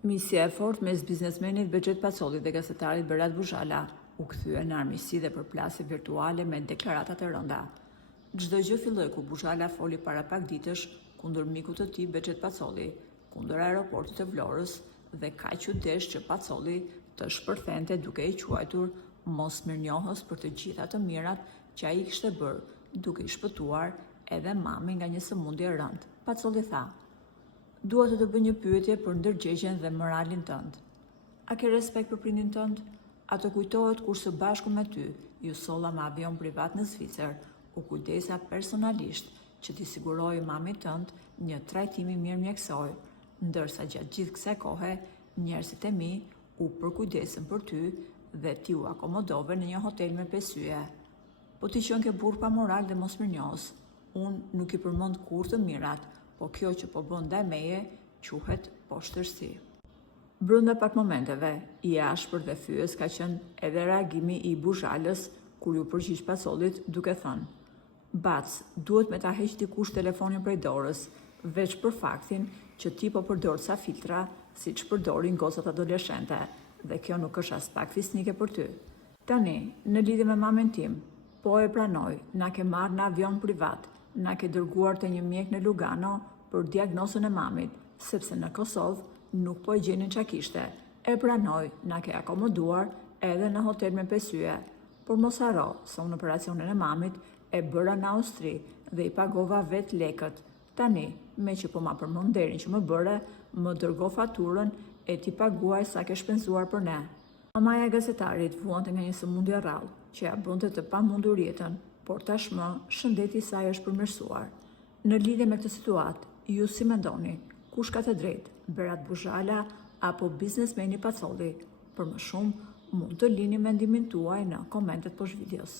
Misja e fortë mes biznesmenit Behçet Pacolli dhe gazetarit Berat Buzhala u kthye në armiqësi dhe përplasje virtuale me deklaratat e rënda. Çdo gjë filloi kur Buzhala foli para pak ditësh kundër mikut të tij Behçet Pacolli, kundër aeroportit të Vlorës dhe kaq u desh që Pacolli të shpërthente duke i quajtur mosmirnjohës për të gjitha të mirat që ai kishte bërë, duke i shpëtuar edhe mamin nga një sëmundje e rëndë. Pacolli tha: "Dua të bëj një pyetje për ndërgjegjen dhe moralin tënd. A ke respekt për prindin tënd? A të kujtohet kur së bashku me ty ju solla me avion privat në Zvicër, u kujdesa personalisht që t'i siguroj mamit tënd një trajtim i mirë mjekësor, ndërsa gjatë gjithë kësaj kohe njerëzit e mi u përkujdesën për ty dhe ti u akomodove në një hotel me 5 yje. Po ti qenë ke burr pa moral dhe mosmirnjos. Unë nuk i përmend kurrë të mirat, po kjo që po bën ndaj meje quhet poshtërsi." Brenda pak momenteve, i ashpër dhe fyes ka qenë edhe reagimi i Buzhalës kur ju përgjigj Pacollit duke thënë: "Bac, duhet me ta heq dikush telefonin prej dorës, veç për faktin që ti po përdor ca filtra siç përdorin gocat adoleshente, dhe kjo nuk është as pak fisnike për ty. Tani, në lidhje me mamin tim, po e pranoj, na ke marrë në avion privat, na ke dërguar te një mjek në Lugano për diagnozën e mamit, sepse në Kosovë nuk po e gjenin çka kishte. E pranoj, na ke akomoduar edhe në hotel me 5 yje, por mos harro se unë operacionin e mamit e bëra në Austri dhe i pagova vetë lekët. Tani, me që po ma përmend nderin që më bëre, më dërgo faturën e ti paguaj sa ke shpenzuar për ne." Mamaja e gazetarit vuante nga një sëmundje rrallë që ja bënte të pamundur jetën, por tashmë shëndeti i saj është përmirësuar. Në lidhje me këtë situatë, ju si mendoni, kush ka të drejtë, Berat Buzhala apo biznesmeni Pacolli? Për më shumë, mund të lini mendimin tuaj në komentet poshtë videos.